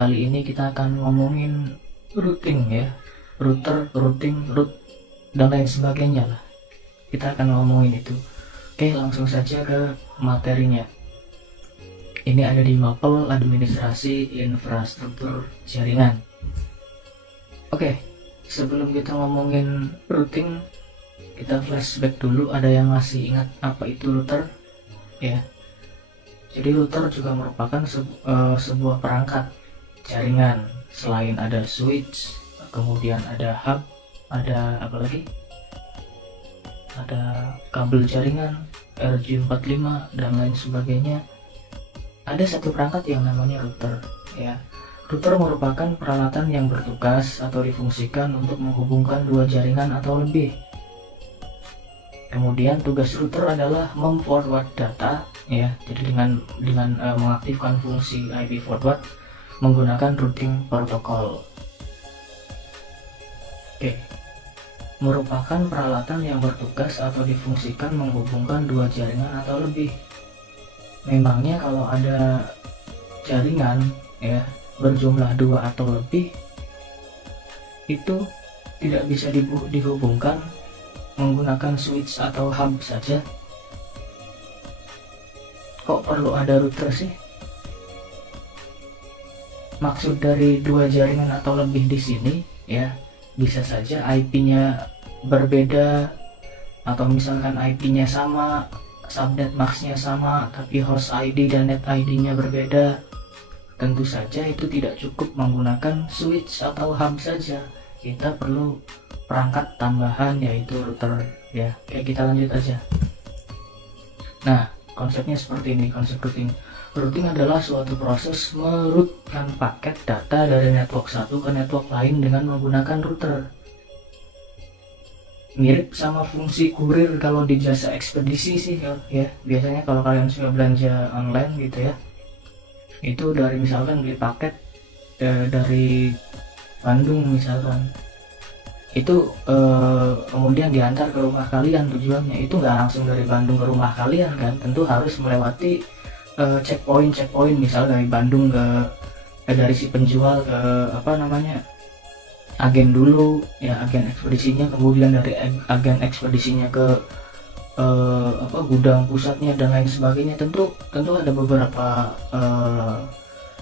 Kali ini kita akan ngomongin routing ya, router, routing, root, dan lain sebagainya lah. Kita akan ngomongin itu. Oke, langsung saja ke materinya. Ini ada di mapel administrasi infrastruktur jaringan. Oke, sebelum kita ngomongin routing, kita flashback dulu. Ada yang masih ingat apa itu router? Ya, jadi router juga merupakan sebuah perangkat jaringan. Selain ada switch, kemudian ada hub, ada apa lagi? Ada kabel jaringan, RJ45 dan lain sebagainya. Ada satu perangkat yang namanya router ya. Router merupakan peralatan yang bertugas atau difungsikan untuk menghubungkan dua jaringan atau lebih. Kemudian tugas router adalah memforward data ya. Jadi dengan mengaktifkan fungsi IP forward menggunakan routing protokol. Oke. Merupakan peralatan yang bertugas atau difungsikan menghubungkan dua jaringan atau lebih. Memangnya kalau ada jaringan ya berjumlah dua atau lebih, itu tidak bisa dihubungkan menggunakan switch atau hub saja. Kok perlu ada router sih? Maksud dari dua jaringan atau lebih di sini ya, bisa saja IP-nya berbeda, atau misalkan IP-nya sama, subnet max-nya sama, tapi host ID dan net ID-nya berbeda. Tentu saja itu tidak cukup menggunakan switch atau hub saja. Kita perlu perangkat tambahan yaitu router ya. Oke, kita lanjut aja. Nah, konsepnya seperti ini, konsep routing. Routing adalah suatu proses meroutkan paket data dari network satu ke network lain dengan menggunakan router. Mirip sama fungsi kurir kalau di jasa ekspedisi sih ya. Biasanya kalau kalian suka belanja online gitu ya, itu dari misalkan beli paket dari Bandung misalkan, itu kemudian diantar ke rumah kalian. Tujuannya itu nggak langsung dari Bandung ke rumah kalian kan, tentu harus melewati checkpoint, misal dari Bandung ke dari si penjual ke agen dulu ya, agen ekspedisinya, kemudian dari agen ekspedisinya ke gudang pusatnya dan lain sebagainya. Tentu ada beberapa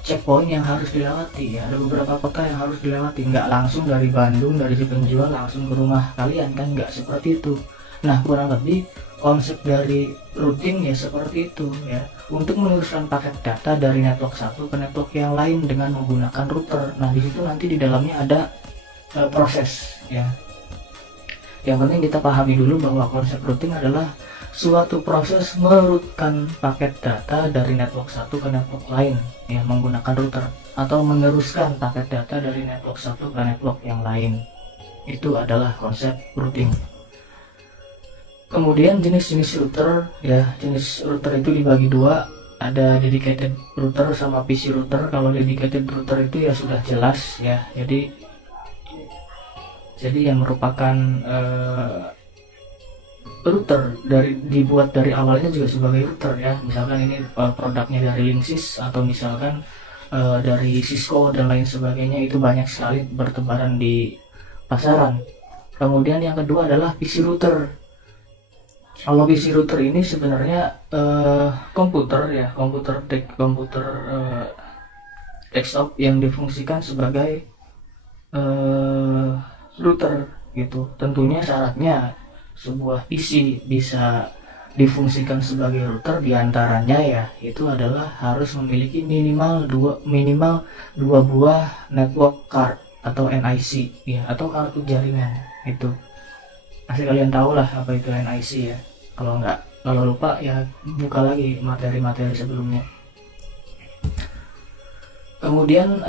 checkpoint yang harus dilewati ya, ada beberapa kota yang harus dilewati. Nggak langsung dari Bandung, dari si penjual langsung ke rumah kalian kan, nggak seperti itu. Nah, kurang lebih konsep dari routing ya seperti itu ya, untuk meneruskan paket data dari network satu ke network yang lain dengan menggunakan router. Nah, di situ nanti di dalamnya ada proses ya. Yang penting kita pahami dulu bahwa konsep routing adalah suatu proses meroutkan paket data dari network satu ke network lain ya menggunakan router, atau meneruskan paket data dari network satu ke network yang lain. Itu adalah konsep routing. Kemudian jenis-jenis router ya, jenis router itu dibagi dua, ada dedicated router sama PC router. Kalau dedicated router itu ya sudah jelas ya, jadi yang merupakan router dibuat dari awalnya juga sebagai router ya. Misalkan ini produknya dari Linksys, atau misalkan dari Cisco dan lain sebagainya, itu banyak sekali bertebaran di pasaran. Kemudian yang kedua adalah PC router. Kalau PC router ini sebenarnya komputer desktop yang difungsikan sebagai router gitu. Tentunya syaratnya sebuah PC bisa difungsikan sebagai router diantaranya ya itu adalah harus memiliki minimal dua buah network card atau NIC ya, atau kartu jaringan. Itu pasti kalian tahu lah apa itu NIC ya. Kalau lupa ya buka lagi materi-materi sebelumnya. Kemudian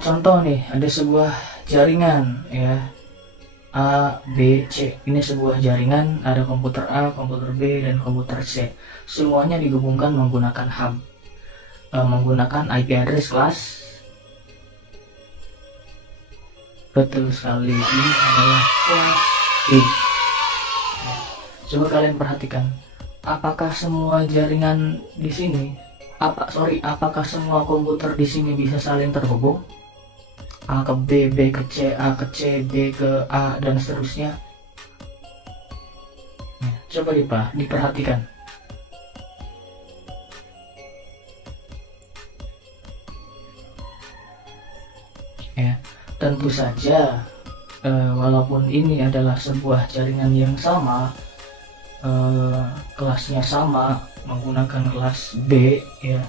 contoh nih, ada sebuah jaringan ya, A, B, C. Ini sebuah jaringan, ada komputer A, komputer B, dan komputer C. Semuanya dihubungkan menggunakan hub, menggunakan IP address kelas. Betul sekali, ini adalah kelas B. Coba kalian perhatikan, apakah semua jaringan di sini apakah semua komputer di sini bisa saling terhubung? A ke B, B ke C, A ke C, B ke A, dan seterusnya. Nah, coba diperhatikan. Ya, tentu saja walaupun ini adalah sebuah jaringan yang sama, kelasnya sama, menggunakan kelas B ya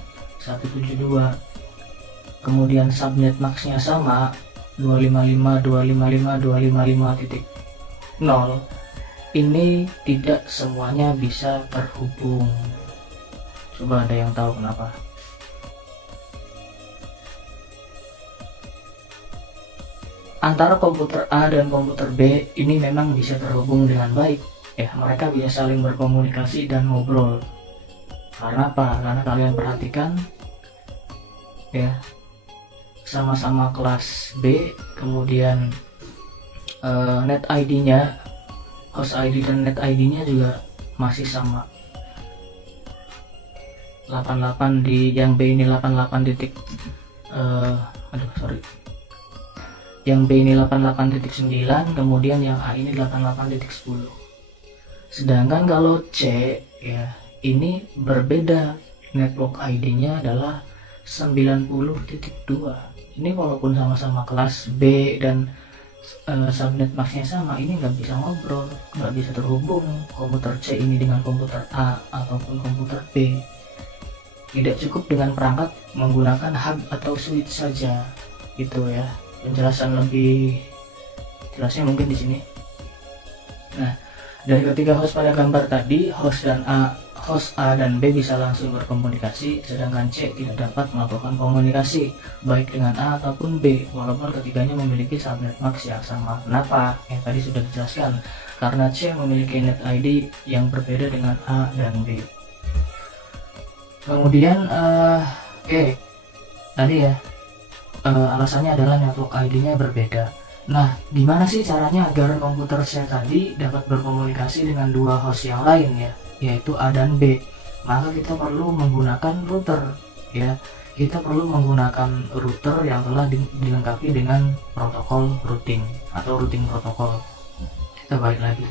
172, kemudian subnet maxnya sama 255.255.255.0, ini tidak semuanya bisa terhubung. Coba ada yang tahu kenapa? Antara komputer A dan komputer B ini memang bisa terhubung dengan baik ya, mereka bisa saling berkomunikasi dan ngobrol. Karena apa? Karena kalian perhatikan ya, sama-sama kelas B, kemudian net ID-nya, host ID dan net ID-nya juga masih sama. 88 di yang B ini 88 titik yang B ini 88.9, kemudian yang A ini 88.10. Sedangkan kalau C ya, ini berbeda, network ID-nya adalah 90.2. Ini walaupun sama-sama kelas B dan subnet maxnya sama, ini nggak bisa ngobrol, nggak bisa terhubung komputer C ini dengan komputer A ataupun komputer B. Tidak cukup dengan perangkat menggunakan hub atau switch saja, gitu ya. Penjelasan lebih jelasnya mungkin di sini. Nah, dari ketiga host pada gambar tadi, host A dan B bisa langsung berkomunikasi, sedangkan C tidak dapat melakukan komunikasi baik dengan A ataupun B, walaupun ketiganya memiliki subnet max yang sama. Kenapa? Yang tadi sudah dijelaskan, karena C memiliki net ID yang berbeda dengan A dan B. Kemudian tadi ya, alasannya adalah network ID-nya berbeda. Nah, gimana sih caranya agar komputer C tadi dapat berkomunikasi dengan dua host yang lain ya, yaitu A dan B? Maka kita perlu menggunakan router ya. Kita perlu menggunakan router yang telah dilengkapi dengan protokol routing atau routing protokol. Kita balik lagi.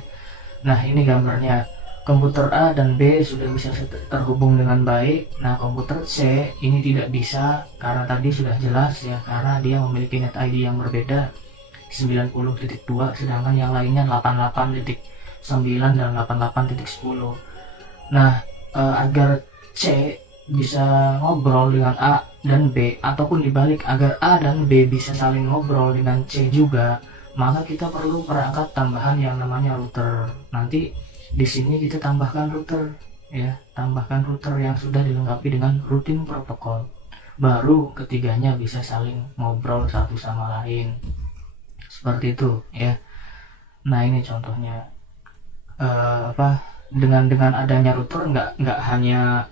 Nah, ini gambarnya. Komputer A dan B sudah bisa terhubung dengan baik. Nah, komputer C ini tidak bisa karena tadi sudah jelas ya, karena dia memiliki net ID yang berbeda 90.2, sedangkan yang lainnya 88.9 dan 88.10. Nah, agar C bisa ngobrol dengan A dan B, ataupun dibalik, agar A dan B bisa saling ngobrol dengan C juga, maka kita perlu perangkat tambahan yang namanya router. Nanti di sini kita tambahkan router ya, tambahkan router yang sudah dilengkapi dengan routing protokol, baru ketiganya bisa saling ngobrol satu sama lain, seperti itu ya. Nah, ini contohnya. Dengan adanya router nggak hanya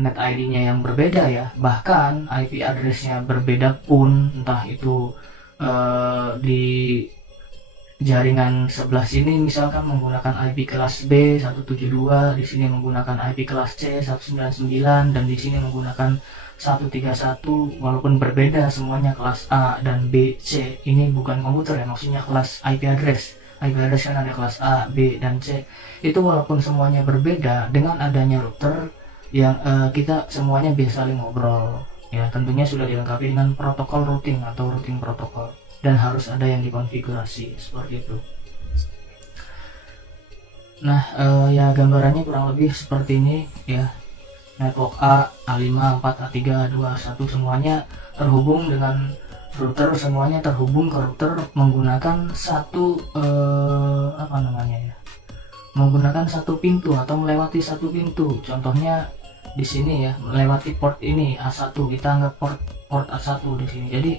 net ID-nya yang berbeda ya, bahkan IP address-nya berbeda pun, entah itu di jaringan sebelah sini misalkan menggunakan IP kelas B 172, di sini menggunakan IP kelas C 199, dan di sini menggunakan 131, walaupun berbeda semuanya kelas A dan B, C. Ini bukan komputer ya, maksudnya kelas IP address. IP address kan ada kelas A, B, dan C. Itu walaupun semuanya berbeda, dengan adanya router yang kita semuanya bisa saling ngobrol. Ya, tentunya sudah dilengkapi dengan protokol routing atau routing protokol, dan harus ada yang dikonfigurasi seperti itu. Nah, ya gambarannya kurang lebih seperti ini ya. Network A, A5, A4, A3, A2, A1 semuanya terhubung dengan router, semuanya terhubung ke router menggunakan satu menggunakan satu pintu atau melewati satu pintu. Contohnya di sini ya, melewati port ini A1, kita anggap port A1 di sini. Jadi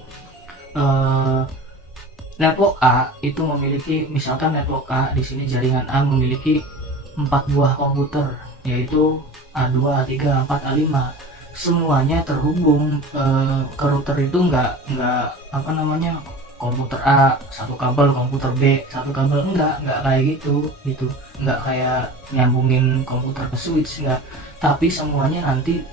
network A itu memiliki, misalkan network A di sini jaringan A memiliki 4 buah komputer, yaitu A2, A3, A4, A5. Semuanya terhubung ke router itu nggak komputer A satu kabel, komputer B satu kabel, enggak kayak gitu, nggak kayak nyambungin komputer ke switch, enggak, tapi semuanya nanti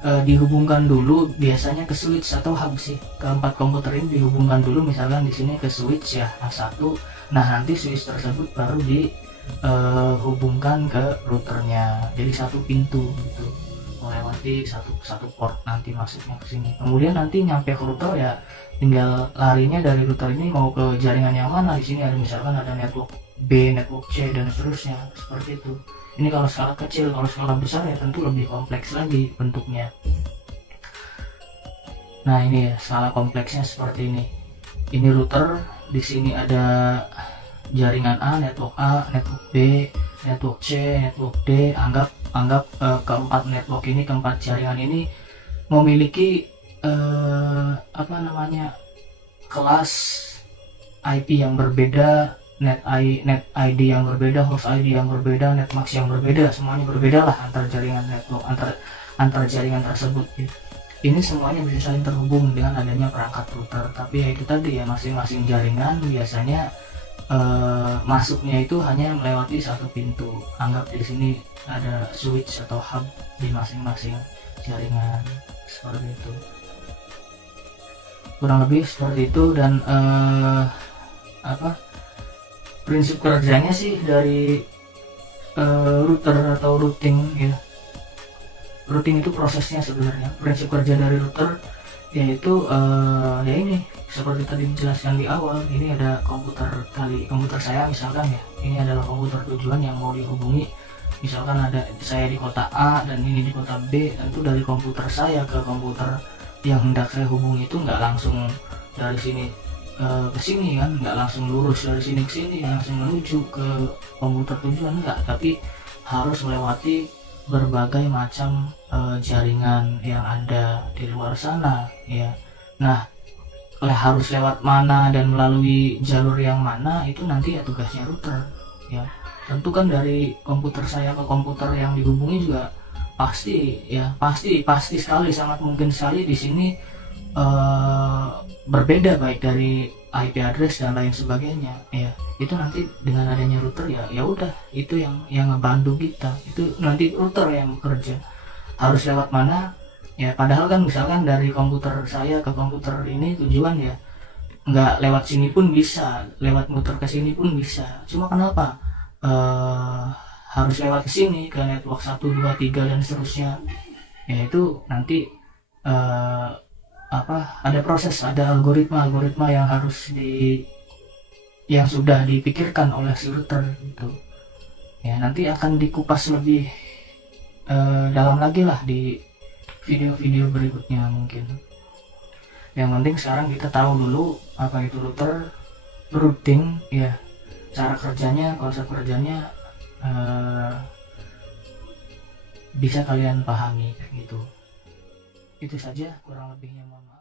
dihubungkan dulu biasanya ke switch atau hub sih. Keempat komputer ini dihubungkan dulu, misalkan di sini ke switch ya satu. Nah nanti switch tersebut baru dihubungkan ke routernya. Jadi satu pintu gitu, melewati satu port nanti masuknya ke sini. Kemudian nanti nyampe ke router ya tinggal larinya dari router ini mau ke jaringan yang mana. Di sini ada misalkan ada network B, network C dan seterusnya seperti itu. Ini kalau skala kecil, kalau skala besar ya tentu lebih kompleks lagi bentuknya. Nah ini ya skala kompleksnya seperti ini. Ini router, di sini ada jaringan network A, network B, network C, network D. Anggap keempat network ini, keempat jaringan ini memiliki kelas IP yang berbeda, net ID yang berbeda, host ID yang berbeda, netmask yang berbeda, semuanya berbeda lah antar jaringan network, antar jaringan tersebut. Ini semuanya bisa saling terhubung dengan adanya perangkat router. Tapi ya itu tadi ya, masing-masing jaringan biasanya masuknya itu hanya melewati satu pintu. Anggap di sini ada switch atau hub di masing-masing jaringan seperti itu. Kurang lebih seperti itu. Dan prinsip kerjanya sih dari router atau routing ya. Routing itu prosesnya sebenarnya. Prinsip kerja dari router yaitu ya ini seperti tadi dijelaskan di awal. Ini ada komputer saya misalkan ya. Ini adalah komputer tujuan yang mau dihubungi. Misalkan ada saya di kota A dan ini di kota B, tentu dari komputer saya ke komputer yang hendak saya hubungi itu nggak langsung dari sini ke sini kan, nggak langsung lurus dari sini ke sini langsung menuju ke komputer tujuan, enggak, tapi harus melewati berbagai macam jaringan yang ada di luar sana ya. Nah harus lewat mana dan melalui jalur yang mana itu nanti ya tugasnya router ya. Tentu kan dari komputer saya ke komputer yang dihubungi juga pasti sekali, sangat mungkin sekali di sini berbeda baik dari IP address dan lain sebagainya ya. Itu nanti dengan adanya router ya udah, itu yang ngebantu kita, itu nanti router yang bekerja harus lewat mana ya. Padahal kan misalkan dari komputer saya ke komputer ini tujuan ya nggak lewat sini pun bisa, lewat muter ke sini pun bisa, cuma kenapa harus lewat ke sini ke network 1, 2, 3 dan seterusnya ya. Itu nanti ada proses, ada algoritma yang harus yang sudah dipikirkan oleh si router gitu ya. Nanti akan dikupas lebih dalam lagi lah di video-video berikutnya mungkin. Yang penting sekarang kita tahu dulu apa itu router, routing ya, cara kerjanya, konsep kerjanya bisa kalian pahami gitu. Itu saja, kurang lebihnya mohon maaf.